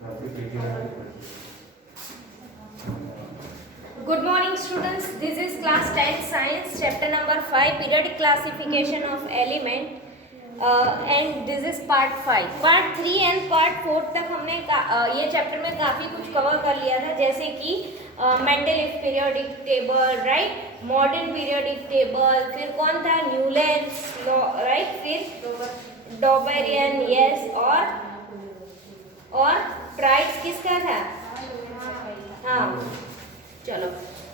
Good morning students, this is class 10 science chapter number 5 periodic classification of element and this is part 5. Part 3 and part 4 तक हमने ये chapter में काफ़ी कुछ cover कर लिया था, जैसे कि Mendeleev periodic table, right, modern periodic table, फिर कौन था, न्यूलैंड्स लॉ, राइट, फिर डॉबेरियन, यस, और ट्राइब्स किसका था, हाँ, चलो।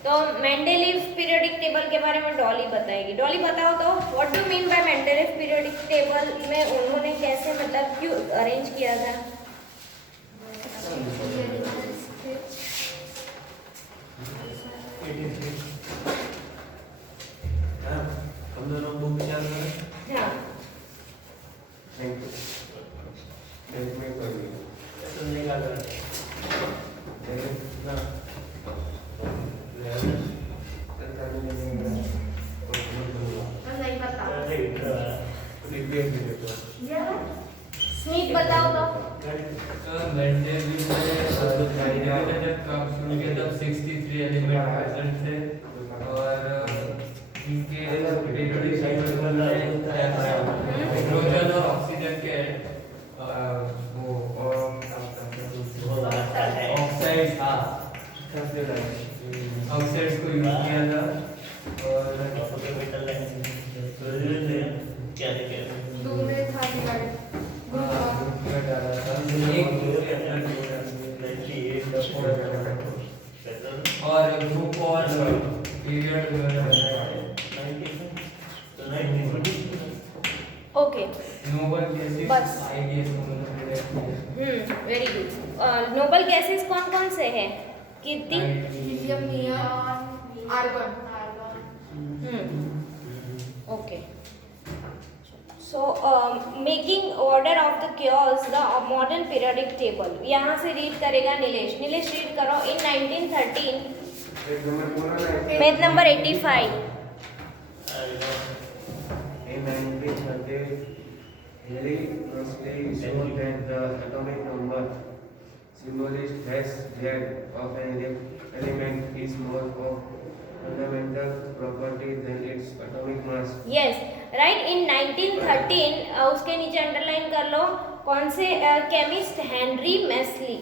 तो मेंडलीव पीरियोडिक टेबल के बारे में डॉली बताएगी। डॉली बताओ तो, what do mean by Mendeleev periodic table में उन्होंने कैसे, मतलब क्यों अरेंज किया था? हम दोनों बुक विचार करें। हाँ, थैंक यू। मैं करूँगी। सुनने का करें। ना। नहीं पता। रिपीट भी देखो। स्मिथ बताओ तो। मेंडलीव में जब काम शुरू किया तब 63 एलिमेंट प्रेजेंट थे और इनके पीरियोडिक साइकिल में हाइड्रोजन और ऑक्सीजन के वो ऑक्साइड ऑक्साइड्स को यूज किया था और क्या है दूसरे था और ग्रुप और पीरियड ओके, नोबल गैसेस बस। आईडीएस वेरी गुड। नोबल गैसेस कौन कौन से हैं? Kirti? Helium, neon, argon. Okay, so making order of the cures the modern periodic table. यहाँ से रीड करेगा नीलेश। नीलेश रीड करो। In 1913 page number 85। In 1930, Harry Moseley showed that the atomic number symbolized as Z of an element is more of fundamental property than its atomic mass. Yes, right. In 1913 उसके नीचे underline कर लो, कौन से chemist, Henry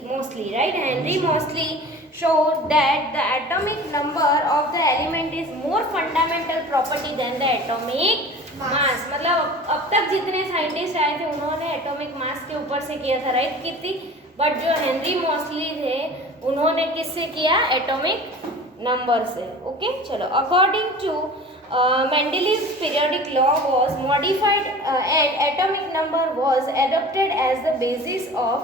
Moseley, right, Henry Moseley showed that the atomic number of the element is more fundamental property than the atomic mass। मतलब अब तक जितने साइंटिस्ट आए थे उन्होंने एटॉमिक मास के ऊपर से किया था, राइट कीर्ति, बट जो हेनरी मोस्ली थे उन्होंने किससे किया, एटॉमिक नंबर से। ओके, चलो। According to Mendeleev's periodic law was modified and atomic number was adopted as the basis of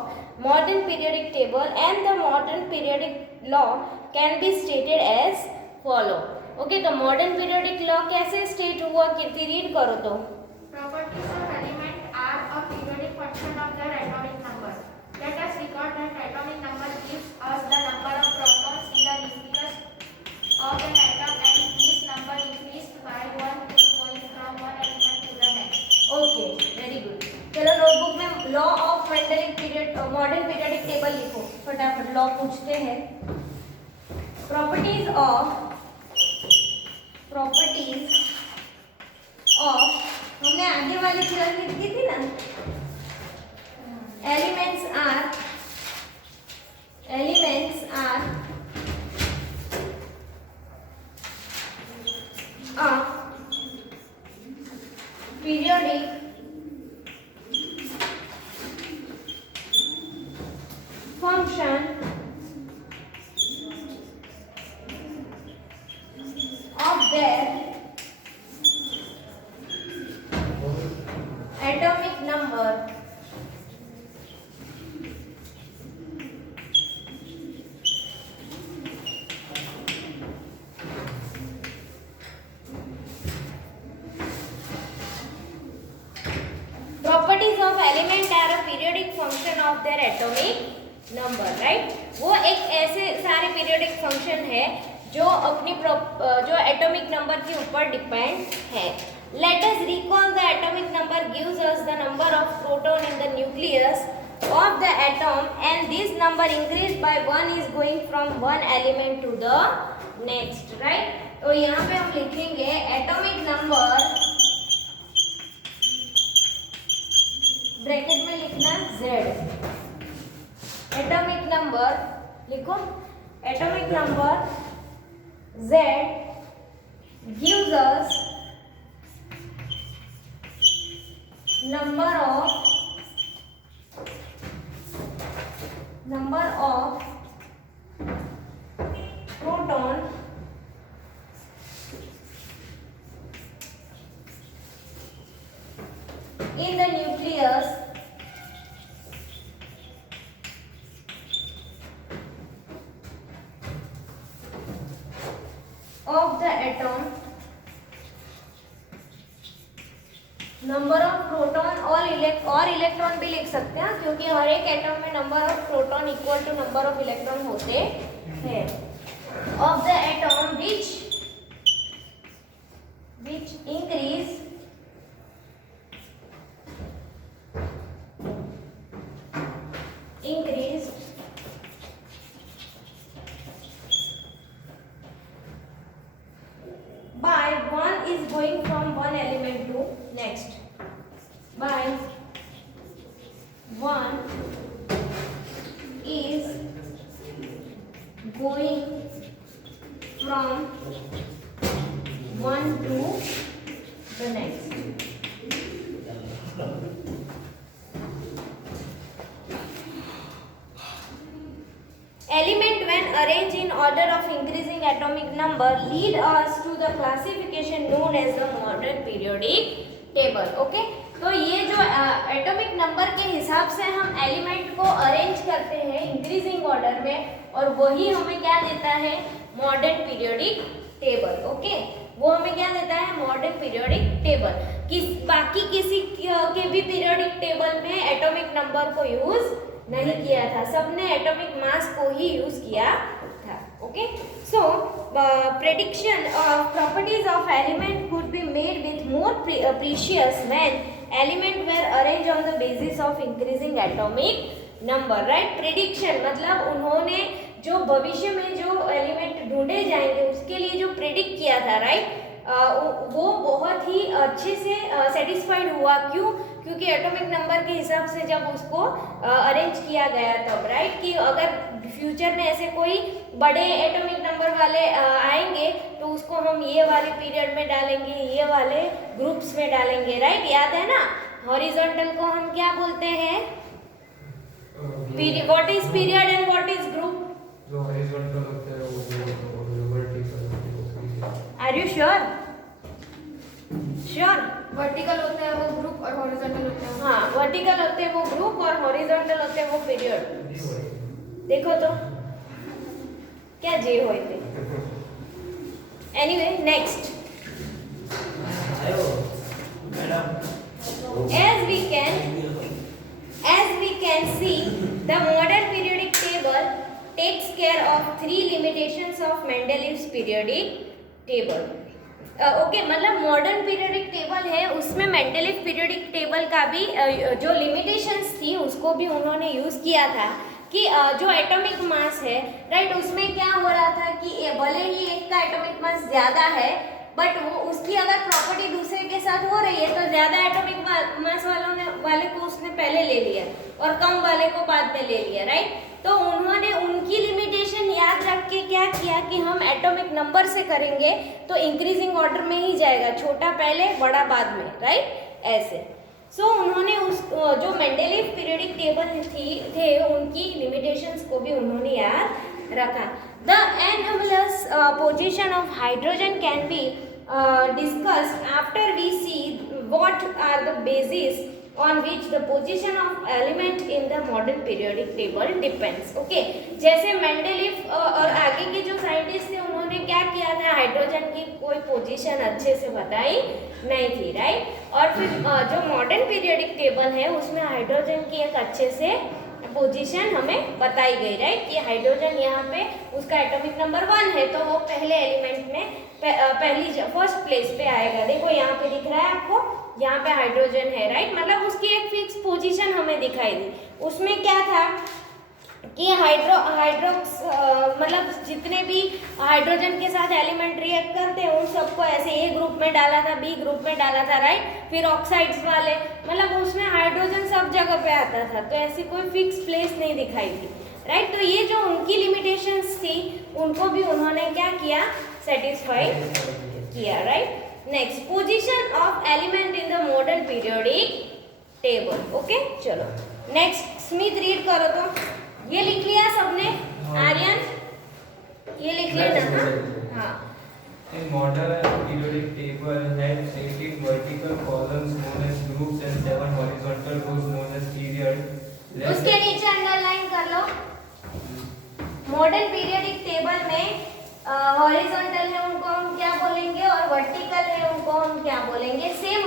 modern periodic table, and the modern periodic law can be stated as follow। Okay, तो modern periodic law कैसे state हुआ, कीर्ति read करो तो। Properties of element are a periodic function of their atomic number. Let us record that atomic number gives us the number of protons in the nucleus of an atom, and this number increased by 1 going from one element to the next. Okay, very good. चलो notebook में law of Mendeleev period modern periodic table लिखो फटाफट। Law पूछते हैं। Properties of हमने आगे वाली figure लिख दी थी ना, elements are periodic function of their atomic number properties of element are a periodic function of their atomic number, right। वो एक ऐसे सारे periodic function है जो अपनी जो एटॉमिक नंबर के ऊपर डिपेंड है। Let us recall the atomic number gives us the number of proton in the nucleus of the atom, and this this number increased by 1 is going from one element to the next, right? तो यहाँ पे हम लिखेंगे atomic number, bracket में लिखना Z, atomic number लिखो, atomic number Z gives us number of proton in the nucleus of the atom, number of proton और electron भी लिख सकते हैं क्योंकि हर एक एटम में number of proton equal to number of electron होते हैं, of the atom which increase by 1 is going from one element to next, by 1 is going from one to the next. Element when arranged in order of increasing atomic number lead us to the classification known as the modern periodic table. Okay, तो ये जो atomic number के हिसाब से हम element को arrange करते हैं इंक्रीजिंग ऑर्डर में, और वही हमें क्या देता है, मॉडर्न पीरियोडिक टेबल. ओके, वो हमें क्या देता है, मॉडर्न पीरियोडिक टेबल. बाकी किसी के भी पीरियोडिक टेबल में एटॉमिक नंबर को यूज नहीं किया था, सबने एटॉमिक मास को ही यूज किया था. Okay, so prediction of properties of element could be made with more precious when element were arrange on the basis of increasing atomic number. Right, prediction मतलब उन्होंने जो भविष्य में जो एलिमेंट ढूंढे जाएंगे उसके लिए जो प्रेडिक्ट किया था, राइट, वो बहुत ही अच्छे से सेटिस्फाइड हुआ. क्यों? क्योंकि एटॉमिक नंबर के हिसाब से जब उसको अरेंज किया गया तब, राइट, कि अगर फ्यूचर में ऐसे कोई बड़े एटॉमिक नंबर वाले आएंगे तो उसको हम ये वाले पीरियड में डालेंगे, ये वाले ग्रुप्स में डालेंगे. राइट, याद है ना, हॉरिजॉन्टल को हम क्या बोलते हैं, what is period and what is group? जो हॉरिजॉन्टल होते हैं वो वर्टिकल होते हैं. Are you sure? Sure. Vertical होते हैं वो ग्रुप और हॉरिजॉन्टल होते हैं. हाँ, वर्टिकल होते हैं वो ग्रुप और हॉरिजॉन्टल होते हैं वो पीरियड. देखो तो क्या जे होते. Anyway, next, as we can see the modern periodic table takes care of three limitations of Mendeleev's periodic table. Okay, मतलब मॉडर्न पीरियोडिक टेबल है उसमें मेंडेलीव पीरियोडिक टेबल का भी जो लिमिटेशंस थी उसको भी उन्होंने यूज़ किया था. कि जो एटॉमिक मास है, राइट, उसमें क्या हो रहा था कि भले ही एक का एटॉमिक मास ज़्यादा है बट वो उसकी अगर प्रॉपर्टी दूसरे के साथ हो रही है तो ज़्यादा एटॉमिक मास वाले को उसने पहले ले लिया और कम वाले को बाद में ले लिया. राइट, तो उन्होंने उनकी लिमिटेशन याद रख के क्या किया कि हम एटॉमिक नंबर से करेंगे तो इंक्रीजिंग ऑर्डर में ही जाएगा, छोटा पहले बड़ा बाद में. राइट, ऐसे. सो उन्होंने उस जो मेंडेलीव पीरियोडिक टेबल थे उनकी लिमिटेशंस को भी उन्होंने याद रखा. The anomalous position of hydrogen can be discussed after we see what are the bases on which the position of element in the modern periodic table depends. Okay, जैसे Mendeleev और आगे के जो साइंटिस्ट थे उन्होंने क्या किया था, हाइड्रोजन की कोई पोजीशन अच्छे से बताई नहीं थी. राइट, और फिर जो मॉडर्न पीरियोडिक टेबल है उसमें हाइड्रोजन की एक अच्छे से पोजीशन हमें बताई गई. राइट, कि हाइड्रोजन यहाँ पे उसका एटॉमिक नंबर 1 है तो वो पहले एलिमेंट में पहली फर्स्ट प्लेस पे आएगा. देखो यहाँ पे दिख रहा है आपको, यहाँ पे हाइड्रोजन है. राइट, मतलब उसकी एक फिक्स पोजीशन हमें दिखाई दी. उसमें क्या था ये हाइड्रोक्स मतलब जितने भी हाइड्रोजन के साथ एलिमेंट रिएक्ट करते हैं उन सबको ऐसे ए ग्रुप में डाला था, बी ग्रुप में डाला था, राइट। फिर ऑक्साइड्स वाले मतलब उसमें हाइड्रोजन सब जगह पे आता था, तो ऐसी कोई फिक्स प्लेस नहीं दिखाई थी, राइट। तो ये जो उनकी लिमिटेशंस थी उनको भी उन्होंने क्या किया, सेटिस्फाई किया, right. Next, position of element in the modern periodic table. Okay, चलो नेक्स्ट स्मिथ रीड करो। तो ये लिख लिया सबने, आर्यन ये लिख लिया ना, हाँ। In modern periodic table has 18 vertical columns known as groups and 7 horizontal rows known as period. उसके नीचे अंडरलाइन कर लो। मॉडर्न पीरियोडिक टेबल में हॉरिजॉन्टल है उनको हम क्या बोलेंगे और वर्टिकल है उनको हम क्या बोलेंगे। सेम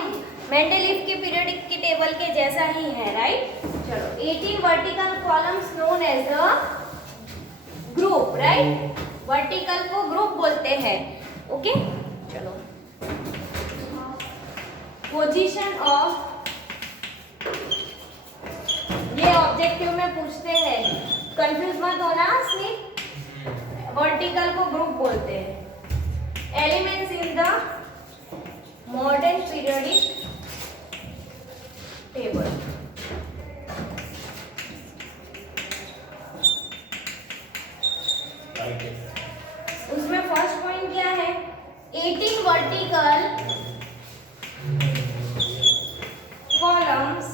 मेंडलीफ के पीरियोडिक की टेबल के जैसा ही है, राइट। चलो 18 vertical columns known as the group, right. Vertical को ग्रुप बोलते हैं, ओके। चलो पोजीशन ऑफ, ये ऑब्जेक्टिव में पूछते हैं, कंफ्यूज मत होना स्मिथ। वर्टिकल को ग्रुप बोलते हैं। Elements in the modern periodic table. उसमें फर्स्ट पॉइंट क्या है, 18 vertical columns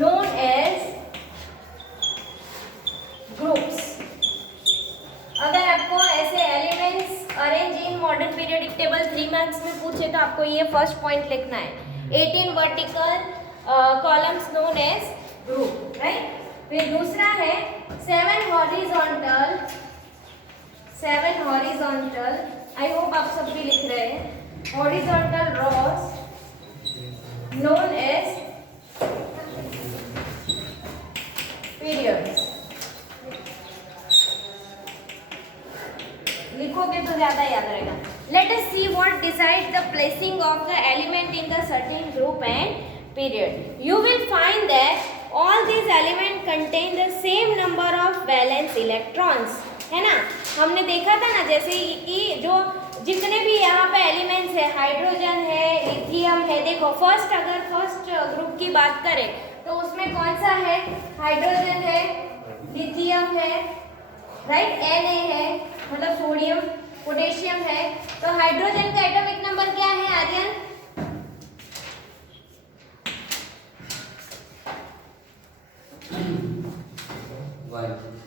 known as groups। अगर आपको ऐसे elements arrange in modern periodic table 3 marks में पूछे तो आपको ये फर्स्ट पॉइंट लिखना है, 18 vertical columns known age group, right. फिर दूसरा है 7 हॉरिजॉन्टल, आई होप आप सब भी लिख रहे हैं, horizontal rows known as periods। लिखोगे तो ज्यादा याद रहेगा। Let us see what decides the placing of the element in the certain group and period. You will find that all these elements contain the same number of valence electrons, है ना। हमने देखा था ना जैसे कि जो जितने भी यहाँ पे एलिमेंट्स है, हाइड्रोजन है, लिथियम है, देखो अगर फर्स्ट ग्रुप की बात करें तो उसमें कौन सा है, हाइड्रोजन है, लिथियम है, राइट, Na है मतलब सोडियम, पोटेशियम है। तो हाइड्रोजन का एटॉमिक नंबर क्या है आर्यन,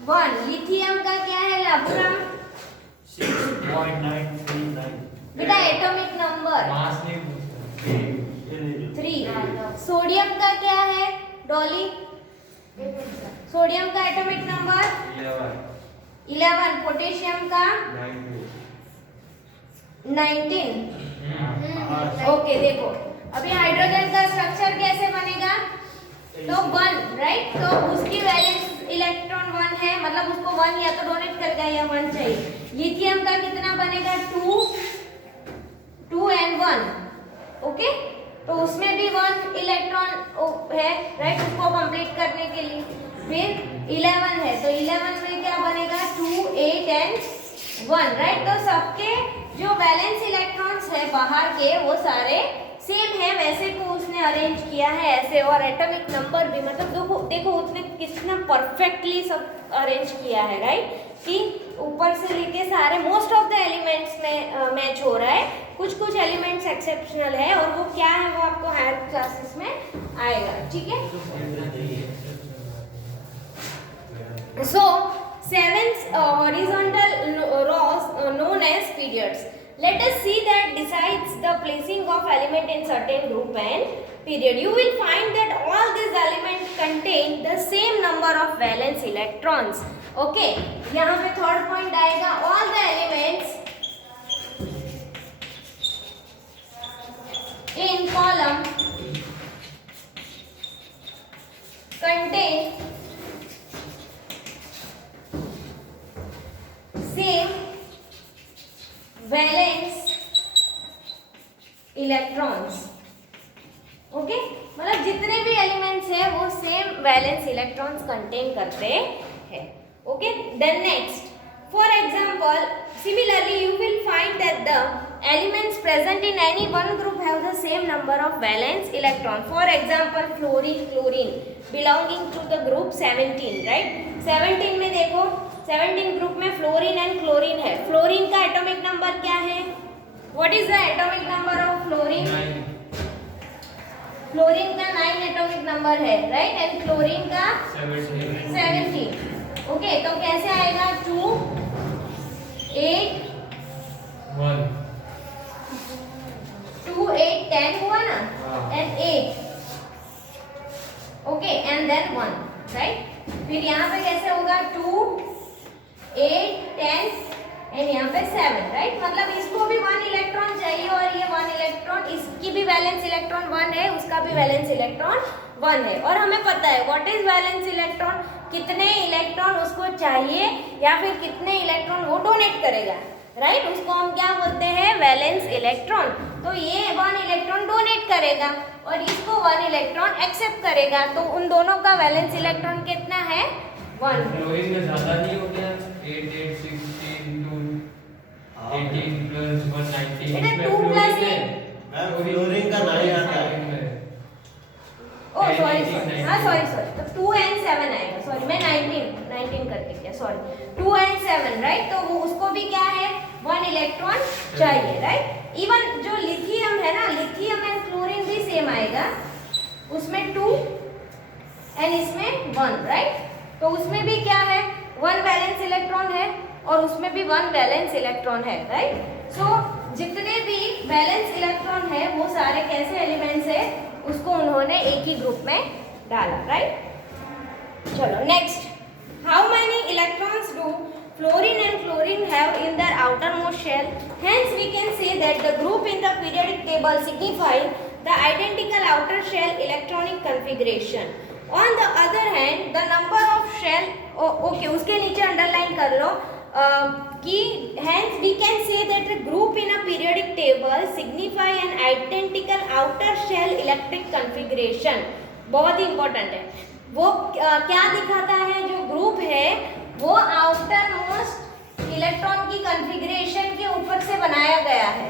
1। लिथियम का क्या है लाभुराम, 6.939। बेटा एटॉमिक नंबर मास नहीं पूछा। 3। सोडियम का क्या है डॉली, सोडियम का एटॉमिक नंबर 11। पोटेशियम का 19। ओके, देखो अभी हाइड्रोजन का स्ट्रक्चर कैसे बनेगा, तो 1, राइट। तो उसकी वैलेंस इलेक्ट्रॉन 1 है, मतलब उसको 1 या तो डोनेट करेगा या 1 चाहिए। लिथियम का कितना बनेगा, 2 and 1, ओके। तो उसमें भी 1 इलेक्ट्रॉन है, राइट, उसको कंप्लीट करने के लिए। फिर 11 है, तो 11 में क्या बनेगा, 2, 8 and 1, राइट। तो सबके जो वैलेंस इलेक्ट्रॉन्स है बाहर के वो सारे सेम है, वैसे को उसने अरेंज किया है ऐसे। और एटॉमिक नंबर भी मतलब देखो उसने कितना परफेक्टली सब अरेंज किया है, राइट, कि ऊपर से लेके सारे मोस्ट ऑफ द एलिमेंट्स में मैच हो रहा है। कुछ एलिमेंट्स एक्सेप्शनल है और वो क्या है वो आपको हायर क्लासेस में आएगा, ठीक है। सो 7 horizontal rows known as periods. Let us see that decides the placing of element in certain group and period. You will find that all these elements contain the same number of valence electrons. Okay, यहाँ पे third point आएगा, all the elements in column contain same valence electrons, okay. मतलब जितने भी elements है वो same valence electrons contain करते हैं. Okay, then next, for example, similarly you will find that the elements present in any one group have the same number of valence electron. For example, fluorine, chlorine belonging to the group 17, right? 17 में देखो, 17 group में fluorine and chlorine है. Fluorine का atomic number क्या है? What is the atomic number of fluorine? Fluorine का 9 atomic number है, right? And chlorine का 17. ओके, तो कैसे आएगा? 2 8 1 2 8 10 हुआ ना, and 8. Okay, and then 1, right? फिर यहाँ पे कैसे होगा? 2 8 10 एंड यहाँ पे 7, राइट? मतलब इसको भी 1 इलेक्ट्रॉन चाहिए और ये 1 इलेक्ट्रॉन, इसकी भी वैलेंस इलेक्ट्रॉन 1 है, उसका भी वैलेंस इलेक्ट्रॉन 1 है. और हमें पता है व्हाट इज वैलेंस इलेक्ट्रॉन, कितने इलेक्ट्रॉन उसको चाहिए या फिर कितने इलेक्ट्रॉन वो डोनेट करेगा, राइट? उसको हम क्या बोलते हैं? Valence electron. तो ये 1 इलेक्ट्रॉन डोनेट करेगा और इसको 1 इलेक्ट्रॉन एक्सेप्ट करेगा. तो उन दोनों का वैलेंस इलेक्ट्रॉन कितना है? 1. फ्लोरीन में ज्यादा नहीं हो गया? 8 8 16 2 18 प्लस 1 19. बेटा, इसमें 2 प्लस फ्लोरीन है. मैम फ्लोरीन का 9 आता है. ओ सॉरी, हाँ सॉरी, तो 2 and 7 आएगा. सॉरी, मैं 19 करके किया, सॉरी. 2 and 7, right? तो वो उसको भी क्या है? 1 इलेक्ट्रॉन चाहिए, राइट? इवन जो लिथियम है ना, लिथियम एंड क्लोरीन भी सेम आएगा. उसमें 2 एंड इसमें 1, राइट? तो उसमें भी क्या है? 1 वैलेंस इलेक्ट्रॉन है और उसमें भी 1 वैलेंस इलेक्ट्रॉन है, राइट? सो जितने भी वैलेंस इलेक्ट्रॉन है वो सारे कैसे एलिमेंट्स है, उसको उन्होंने एक ही ग्रुप में डाला, राइट? चलो next, how many electrons do fluorine and chlorine have in their outermost shell? Hence we can say that the group in the periodic table signify the identical outer shell electronic configuration. On the other hand, the number of shell, okay, उसके नीचे underline कर लो कि hence we can say that the group in a periodic table signify an identical outer shell electric configuration. बहुत ही important है. वो क्या दिखाता है? जो ग्रुप है वो आउटर मोस्ट इलेक्ट्रॉन की कॉन्फ़िगरेशन के ऊपर से बनाया गया है.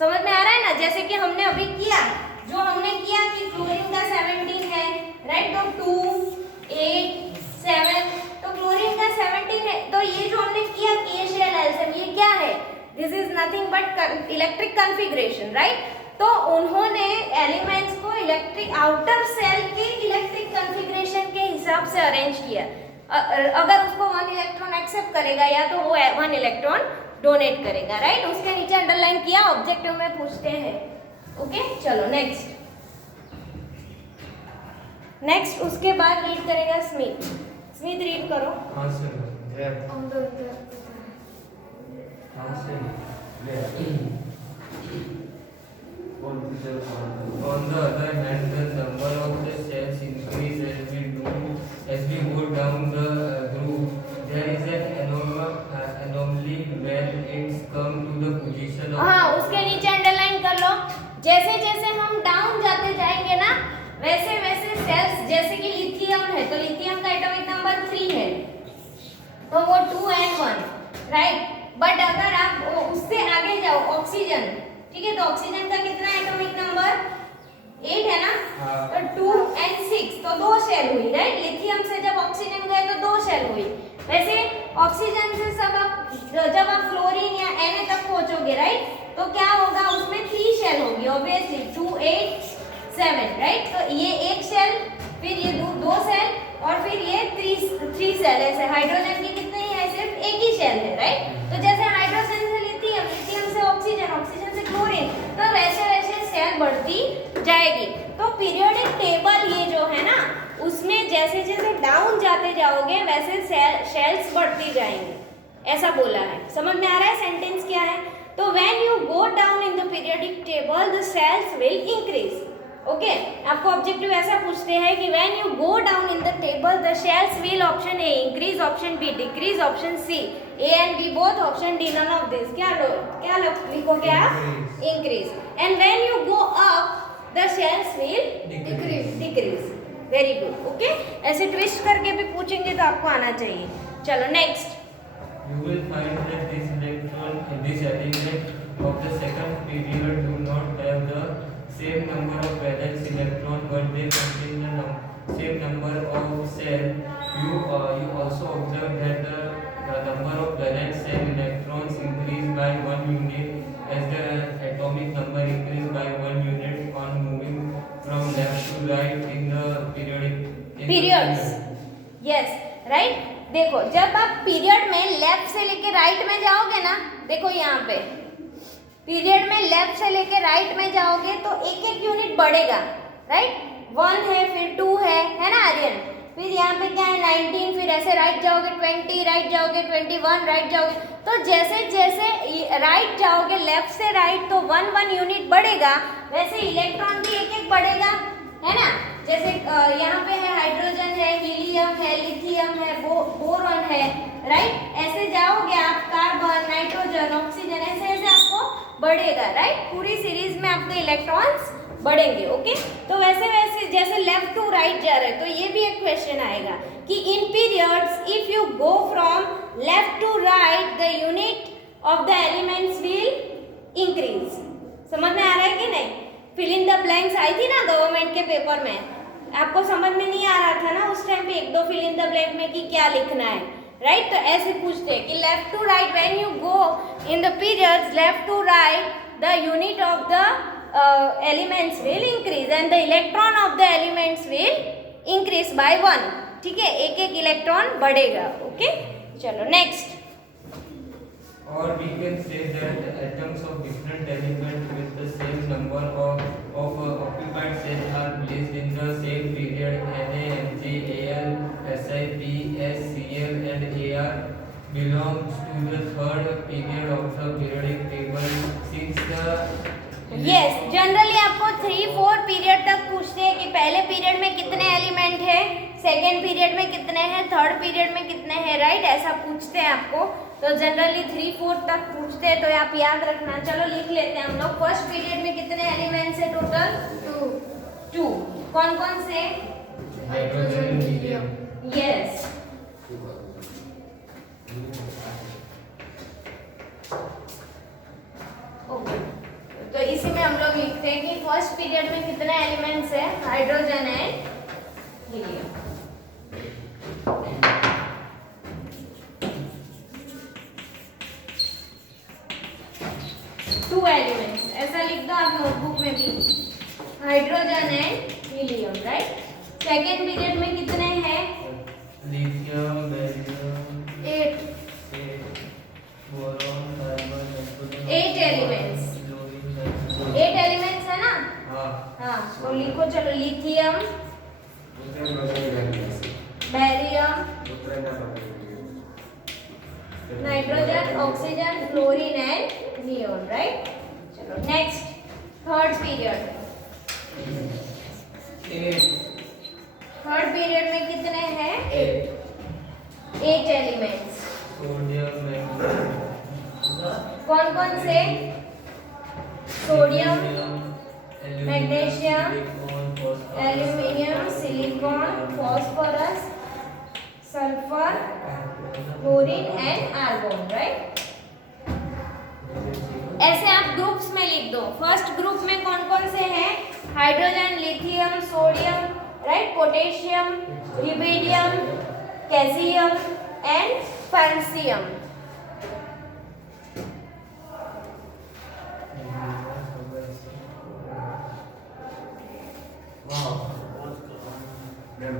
समझ में आ रहा है ना? जैसे कि हमने अभी किया, जो हमने किया कि फ्लोरीन का 17 है, राइट? तो 2 8 7, तो क्लोरीन का 17 है. तो ये जो हमने किया कि ये शेल एल्सियम, ये क्या है? This is nothing but electric configuration, right? तो उन्होंने एलिमेंट्स को इलेक्ट्रिक आउटर सेल के इलेक्ट्रिक कॉन्फ़िगरेशन के हिसाब से अरेंज किया. अगर उसको 1 इलेक्ट्रॉन एक्सेप्ट करेगा या तो वो 1 इलेक्ट्रॉन डोनेट करेगा, राइट? उसके नीचे अंडरलाइन किया, ऑब्जेक्टिव में पूछते हैं. ओके, चलो नेक्स्ट उसके बाद रीड करेगा स्मिथ. स्मिथ रीड करो. हाँ सर. Yeah. हाँ sir. On the other hand, the number of the cells increase as we go down the group. There is an anomaly when it's come to the position of. हाँ, उसके नीचे underline कर लो. जैसे जैसे हम down जाते जाएंगे ना, वैसे वैसे सेल्स, जैसे कि लिथियम है तो लिथियम का एटॉमिक नंबर 3 है, तो वो 2 and 1, राइट? बट अगर आप उससे आगे जाओ, ऑक्सीजन, ठीक है, तो ऑक्सीजन का कितना एटॉमिक नंबर? 8 है ना? तो 2 and 6, तो 2 शेल हुई, राइट? लिथियम से जब ऑक्सीजन गए तो 2 शेल हुई. वैसे ऑक्सीजन से जब आप फ्लोरीन या Na तक पहुंचोगे, राइट? तो क्या होगा? उसमें 3 शेल होगी ऑब्वियसली. 2 8 7, राइट? तो ये एक शेल, फिर ये 2 शेल और फिर ये 3 शेल. ऐसे हाइड्रोजन की कितनी है? सिर्फ एक ही शेल है, राइट? तो जैसे हाइड्रोजन से लिथियम, लिथियम से ऑक्सीजन, ऑक्सीजन से क्लोरीन, तो वैसे वैसे शेल बढ़ती जाएगी. तो पीरियोडिक टेबल ये जो है ना, उसमें जैसे जैसे डाउन जाते जाओगे वैसे शेल्स बढ़ती जाएंगी, ऐसा बोला है. समझ में आ रहा है सेंटेंस क्या है? तो when you go down in the periodic table the shells will increase. Okay, आपको ऑब्जेक्टिव ऐसा पूछते हैं कि when you go down in the table the shells will, option A increase, option B decrease, option C A and B both, option D none of this. क्या लिखोगे आप? Increase. And when you go up the shells will decrease. Very good. Okay, ऐसे twist करके भी पूछेंगे तो आपको आना चाहिए. चलो next. You will find that this element of the second period do not have the same number of valence electron, but they contain the same number of cell. You also observe that the number of valence cell electrons increase by 1 unit as the atomic number increase by 1 unit on moving from left to right in the periods. Yes, right. देखो, जब आप period में left से लेके right में जाओगे ना, देखो यहाँ पे पीरियड में लेफ्ट से लेके राइट में जाओगे तो एक एक यूनिट बढ़ेगा, राइट. 1 है, फिर 2 है ना आर्यन. फिर यहाँ पे क्या है 19, फिर ऐसे राइट जाओगे 20, राइट जाओगे 21, राइट जाओगे. तो जैसे जैसे राइट जाओगे लेफ्ट से राइट तो 1 यूनिट बढ़ेगा, वैसे इलेक्ट्रॉन भी एक एक बढ़ेगा, है ना. जैसे यहाँ पे है हाइड्रोजन है, हीलियम है, लिथियम है, बोरॉन है, राइट. ऐसे जाओगे आप कार्बन, नाइट्रोजन, ऑक्सीजन, ऐसे ऐसे आपको बढ़ेगा, राइट. पूरी सीरीज में आपके इलेक्ट्रॉन्स बढ़ेंगे. ओके, तो वैसे वैसे जैसे लेफ्ट टू राइट जा रहे हैं तो ये भी एक क्वेश्चन आएगा कि in periods if you go from left to right the unit of the elements will increase. समझ में आ रहा है कि नहीं. फिल इन द ब्लैंक्स आई थी ना गवर्नमेंट के पेपर में, आपको समझ में नहीं आ रहा था ना उस टाइम पे 1-2 फिल इन द ब्लैंक में कि क्या लिखना है, राइट. तो ऐसे पूछते हैं कि left to right when you go in the periods left to right the unit of the elements will increase and the electron of the elements will increase by 1. ठीक है, एक एक इलेक्ट्रॉन बढ़ेगा. ओके, चलो next. Or we can say that the atoms of different elements with the same number of occupied cells are placed in the same period. Na, Mg, Al, Si, P, S, Cl and Ar belongs to the third period of the periodic table. Since the yes, generally आपको 3-4 period तक पूछते हैं कि पहले period में कितने element है, second period में कितने हैं, थर्ड पीरियड में कितने हैं, राइट. ऐसा पूछते हैं आपको. तो जनरली 3-4 तक पूछते हैं तो आप याद रखना. चलो लिख लेते हैं हम लोग. फर्स्ट पीरियड में कितने एलिमेंट्स है टोटल? 2. कौन कौन से? Hydrogen, helium. यस. ओके, तो इसी में हम लोग लिखते हैं कि फर्स्ट पीरियड में कितने एलिमेंट्स है? Hydrogen and helium. Two elements ऐसा लिख दो आप नोटबुक में भी, hydrogen and helium, right. Second period में कितने हैं? Lithium, beryllium, 8 boron, carbon, nitrogen. 8 elements. 8 elements है ना. हाँ, तो लिखो. चलो lithium, barium, nitrogen, oxygen, chlorine and neon, right. चलो next. Third period. Third period में कितने हैं? 8 एलिमेंट्स. Sodium, magnesium. कौन कौन से? Sodium, magnesium, aluminium, silicon, phosphorus, sulphur, chlorine and argon, right. ऐसे आप ग्रुप्स में लिख दो. फर्स्ट ग्रुप में कौन कौन से हैं? Hydrogen, lithium, sodium, right, potassium, rubidium, calcium and francium. Ma'am